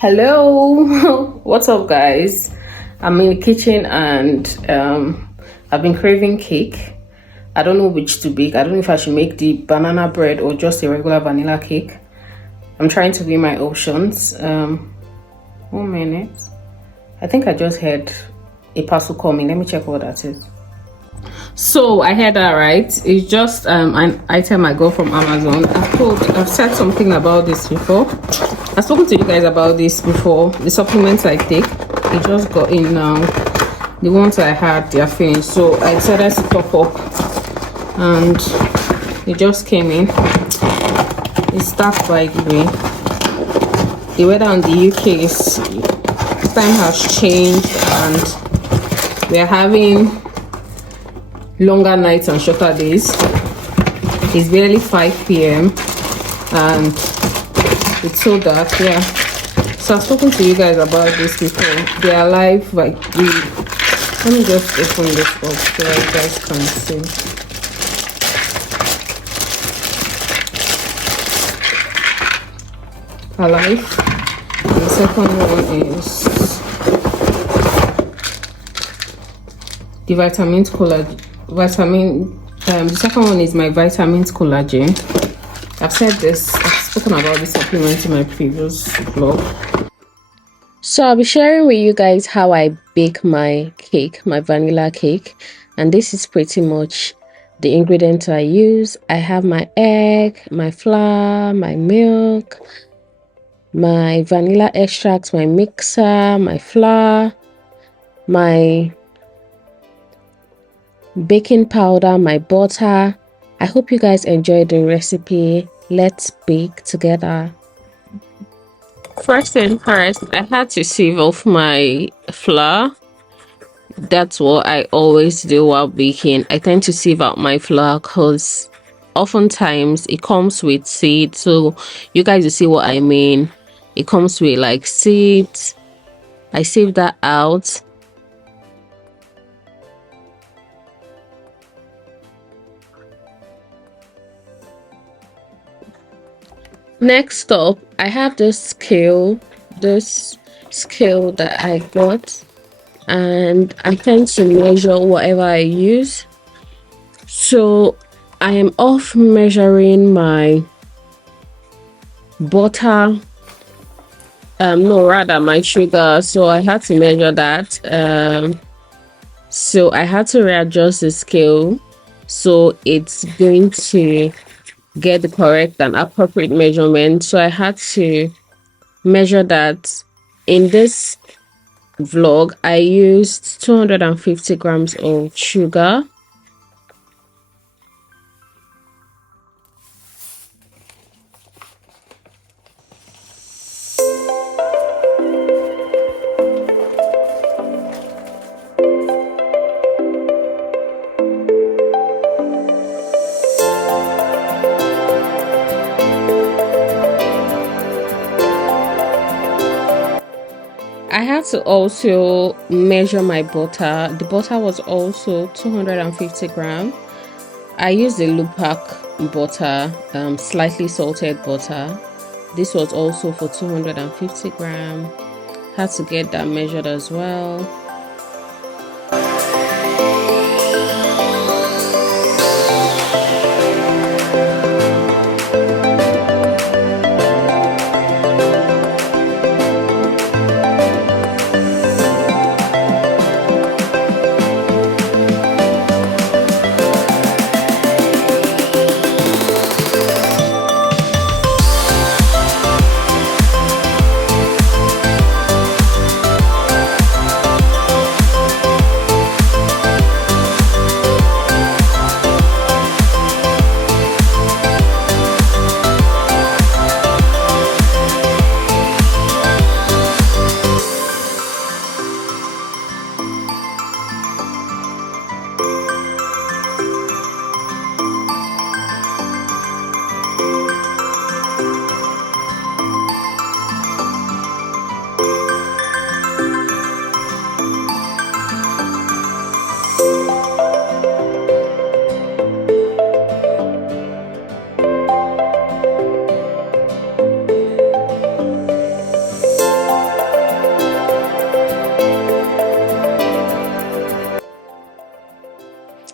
Hello, what's up, guys? I'm in the kitchen and I've been craving cake. I don't know which to bake. I don't know if I should make the banana bread or just a regular vanilla cake. I'm trying to weigh my options. 1 minute. I think I just heard a parcel coming. Let me check what that is. So I heard that right. It's just an item I got from Amazon. I've said something about this before. I've spoken to you guys about this before. The supplements I take, it just got in now. The ones I had, they are finished. So I decided to top up, and it just came in. It's dark, by the way. The weather in the UK is time has changed, and we are having longer nights and shorter days. It's barely 5 p.m. and it's so dark. Yeah, so I've spoken to you guys about this before. They are live. Like, let me just open this up so you guys can see. Alive. And the second one is the vitamins collagen. The second one is my vitamins collagen. I've said this, I've spoken about this supplement in my previous vlog. So I'll be sharing with you guys how I bake my cake, my vanilla cake, and this is pretty much the ingredients I use. I have my egg, my flour, my milk, my vanilla extract, my mixer, my flour, my baking powder, my butter. I hope you guys enjoyed the recipe. Let's bake together. First thing first, I had to sieve off my flour. That's what I always do while baking. I tend to sieve out my flour because oftentimes it comes with seeds. So you guys will see what I mean. It comes with like seeds. I sieve that out. Next up, I have this scale that I got, and I tend to measure whatever I use. So I am off measuring my butter, my sugar. So I had to measure that. So I had to readjust the scale so it's going to get the correct and appropriate measurement. So I had to measure that. In this vlog, I used 250 grams of sugar, I had to also measure my butter. The butter was also 250 grams. I used the Lupac butter, slightly salted butter. This was also for 250 grams. Had to get that measured as well.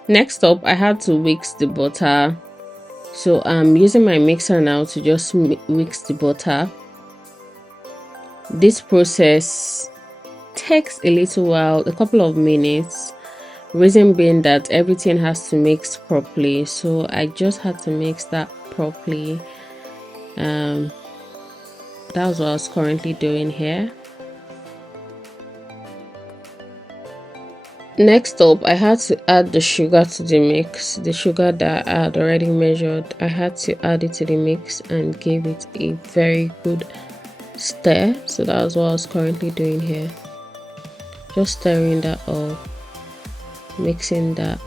Next up, I had to whisk the butter. So I'm using my mixer now to just whisk the butter. This process takes a little while, a couple of minutes. Reason being that everything has to mix properly, so I just had to mix that properly. That's what I was currently doing here. Next up, I had to add the sugar to the mix. The sugar that I had already measured, I had to add it to the mix and give it a very good stir. So that's what I was currently doing here. Just stirring that up, mixing that.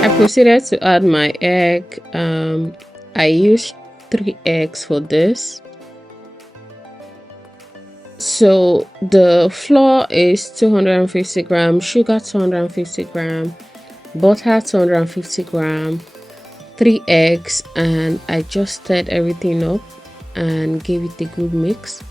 I proceeded to add my egg. I used 3 eggs for this. So the flour is 250 grams, sugar 250 grams, butter 250 grams, 3 eggs, and I just stirred everything up and gave it a good mix.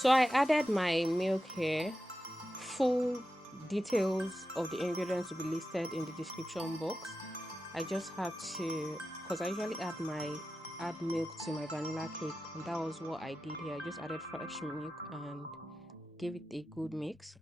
So I added my milk here. Full details of the ingredients will be listed in the description box. I just had to, because I usually add milk to my vanilla cake, and that was what I did here. I just added fresh milk and gave it a good mix.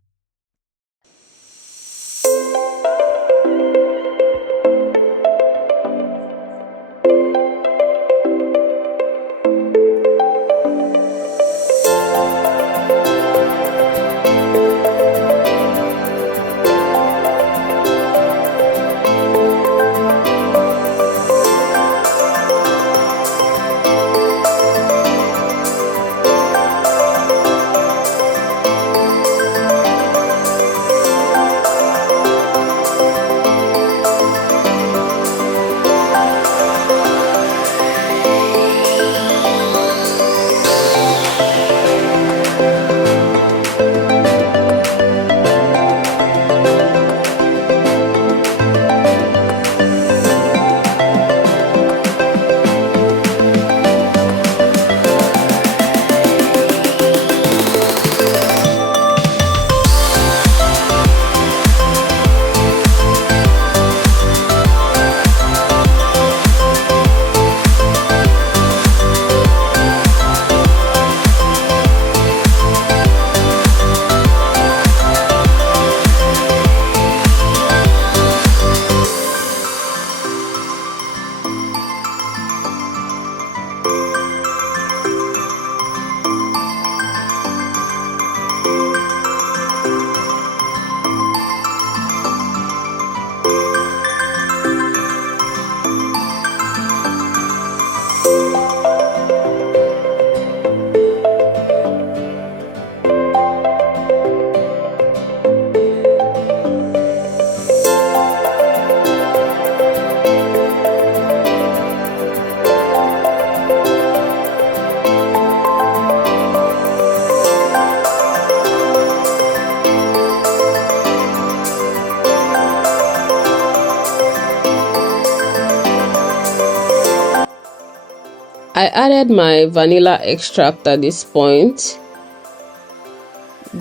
I added my vanilla extract at this point.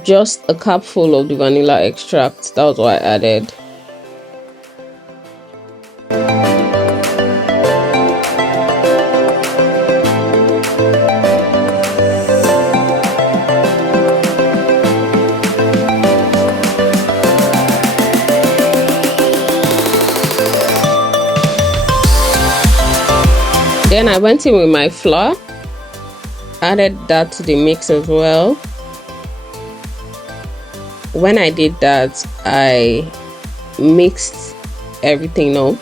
Just a cupful of the vanilla extract. That was what I added. Then I went in with my flour, added that to the mix as well. When I did that, I mixed everything up.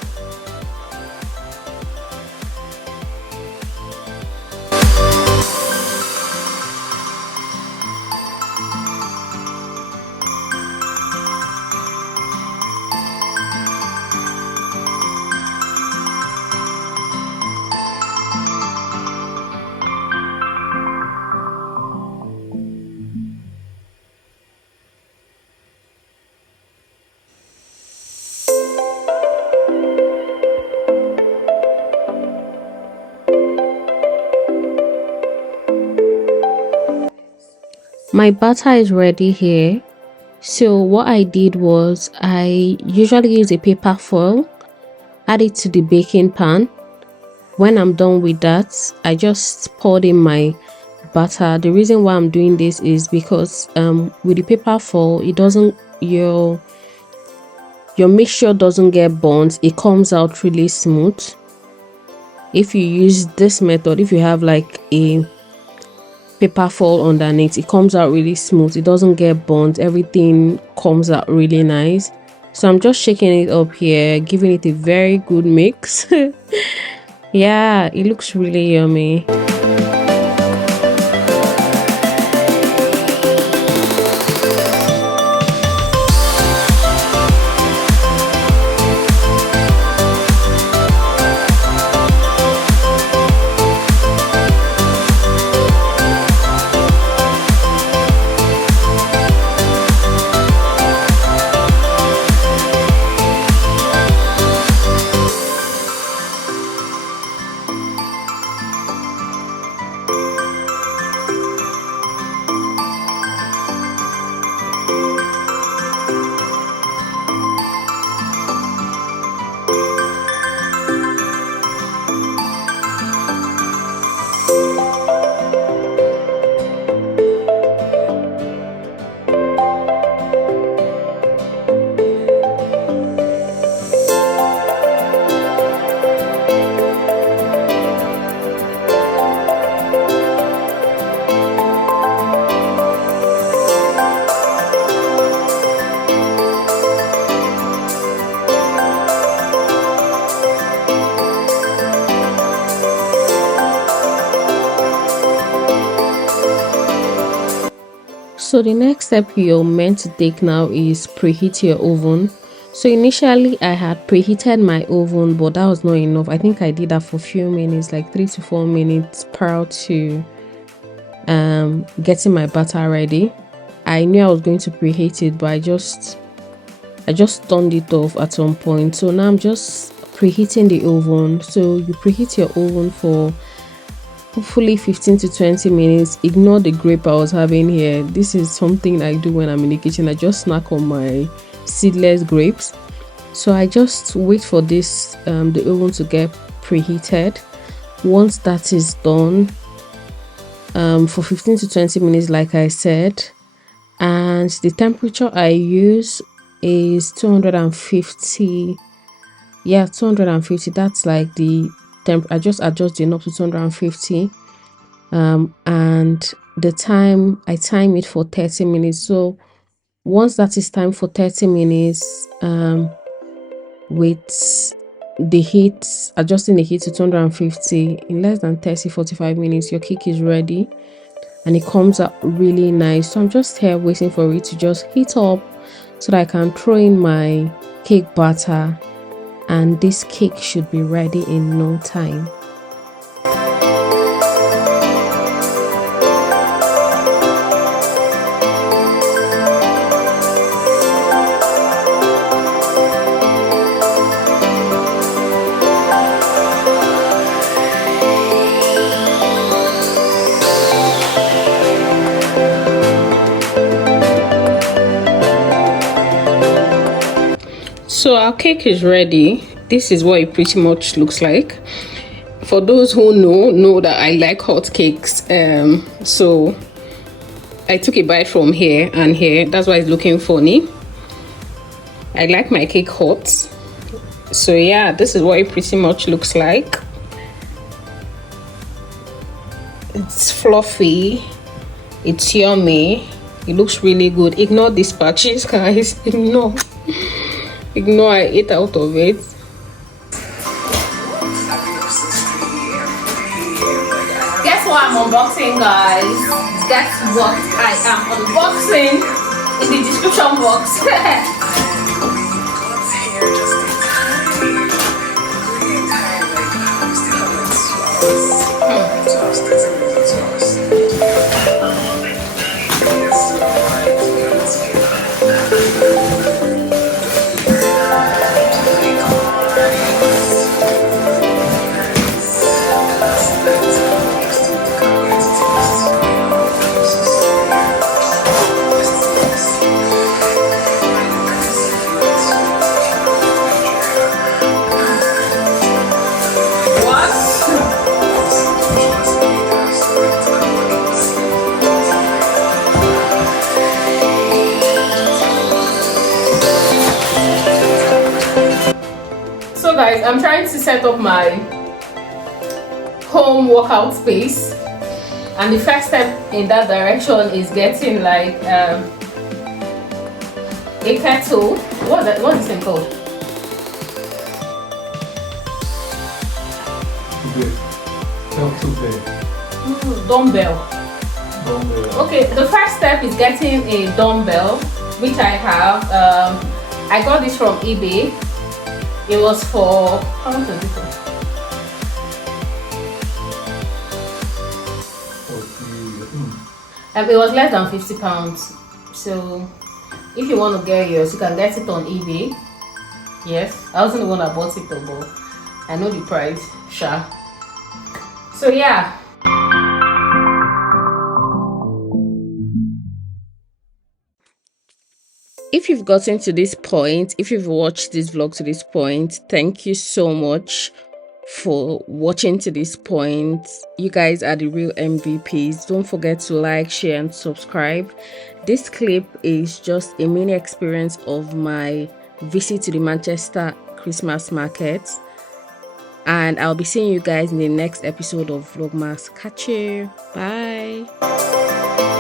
My batter is ready here. So what I did was I usually use a paper foil, add it to the baking pan. When I'm done with that, I just poured in my butter. The reason why I'm doing this is because with the paper foil, it doesn't, your mixture doesn't get burnt. It comes out really smooth. If you use this method, if you have like a paper foil underneath, it comes out really smooth. It doesn't get burnt. Everything comes out really nice. So I'm just shaking it up here, giving it a very good mix. Yeah, it looks really yummy. So the next step you're meant to take now is preheat your oven. So initially I had preheated my oven, but that was not enough. I think I did that for a few minutes, like 3 to 4 minutes prior to getting my batter ready. I knew I was going to preheat it, but I just turned it off at some point. So now I'm just preheating the oven. So you preheat your oven for hopefully 15 to 20 minutes. Ignore the grape I was having here. This is something I do when I'm in the kitchen. I just snack on my seedless grapes. So I just wait for this the oven to get preheated. Once that is done, for 15 to 20 minutes, like I said, and the temperature I use is 250. Yeah, 250. That's like the I just adjust the knob to 250, and the time I time it for 30 minutes. So once that is time for 30 minutes, with the heat, adjusting the heat to 250, in less than 30-45 minutes your cake is ready and it comes out really nice. So I'm just here waiting for it to just heat up so that I can throw in my cake batter, and this cake should be ready in no time. So our cake is ready. This is what it pretty much looks like. For those who know that I like hot cakes, so I took a bite from here and here. That's why it's looking funny. I like my cake hot. So yeah, this is what it pretty much looks like. It's fluffy, it's yummy, it looks really good. Ignore these patches, guys. Ignore I ate out of it. Guess what I'm unboxing, guys? Guess what I am unboxing in the description box. So guys, I'm trying to set up my home workout space, and the first step in that direction is getting like a kettle. What is it called? Dumbbell. Okay, the first step is getting a dumbbell, which I have. I got this from eBay. It was for, how much was this one? It was less than £50. So if you want to get yours, you can get it on eBay. Yes, I wasn't the one that bought it though, but I know the price. Sure. So yeah. If you've gotten to this point, if you've watched this vlog to this point, thank you so much for watching to this point. You guys are the real MVPs. Don't forget to like, share and subscribe. This clip is just a mini experience of my visit to the Manchester Christmas market, and I'll be seeing you guys in the next episode of Vlogmas. Catch you. Bye.